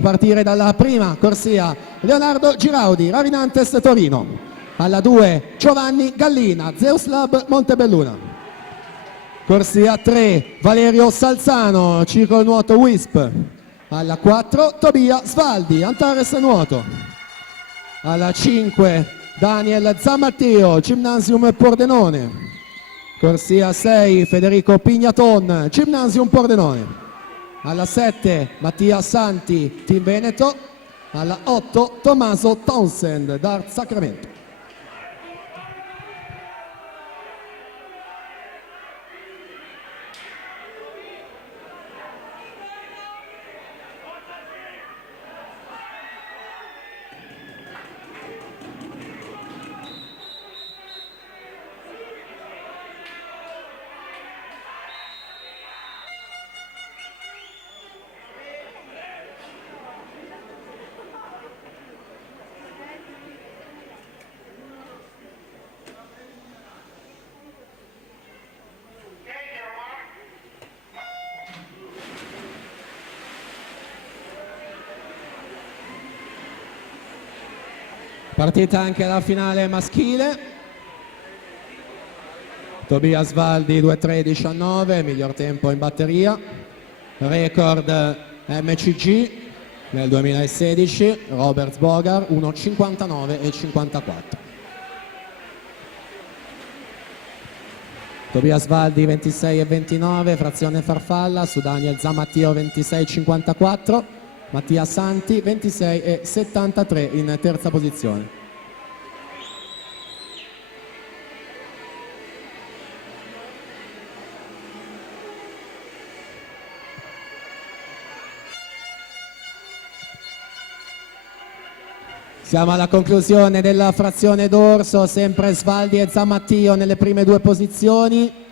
Partire dalla prima corsia Leonardo Giraudi, Ravinantes Torino. Alla 2 Giovanni Gallina, Zeus Lab Montebelluna. Corsia 3 Valerio Salzano, Circolo Nuoto Wisp. Alla 4 Tobia Svaldi, Antares Nuoto. Alla 5 Daniel Zamatteo, Gymnasium Pordenone. Corsia 6 Federico Pignaton, Gymnasium Pordenone. Alla 7 Mattia Santi, Team Veneto. Alla 8 Tommaso Townsend, Dart Sacramento. Partita anche la finale maschile. Tobia Svaldi 2:3:19, miglior tempo in batteria. Record MCG nel 2016, Robert Bogar 1:59:54. Tobia Svaldi 26:29, frazione farfalla su Daniel Zamatteo 26:54. Mattia Santi 26:73 in terza posizione. Siamo alla conclusione della frazione dorso, sempre Svaldi e Zamatteo nelle prime due posizioni.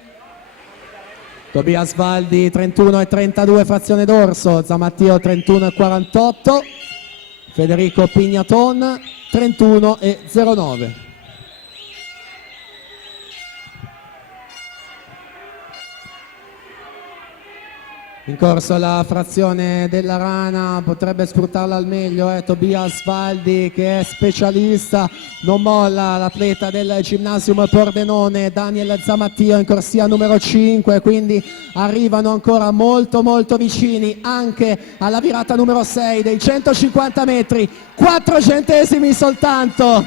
Tobia Svaldi 31:32 frazione dorso, Zamatteo 31:48, Federico Pignaton 31:09. In corso la frazione della rana, potrebbe sfruttarla al meglio Tobia Svaldi, che è specialista, non molla l'atleta del Gymnasium Pordenone. Daniel Zamatteo in corsia numero 5, quindi arrivano ancora molto vicini anche alla virata numero 6 dei 150 metri, 4 centesimi soltanto.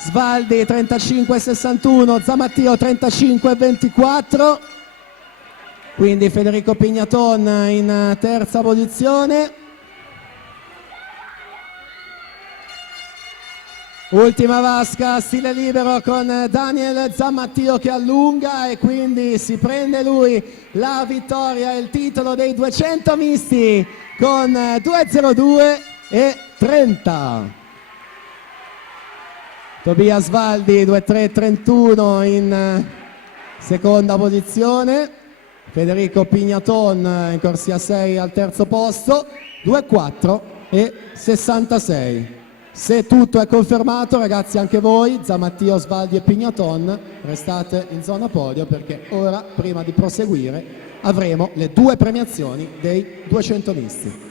Svaldi 35:61, Zamatteo 35:24. Quindi Federico Pignaton in terza posizione. Ultima vasca, stile libero con Daniel Zamatteo che allunga e quindi si prende lui la vittoria e il titolo dei 200 misti con 2:02:30. Tobia Svaldi 2:3:31 in seconda posizione. Federico Pignaton in corsia 6 al terzo posto, 2:04:66. Se tutto è confermato, ragazzi, anche voi, Zamatteo, Svaldi e Pignaton, restate in zona podio, perché ora, prima di proseguire, avremo le due premiazioni dei 200 misti.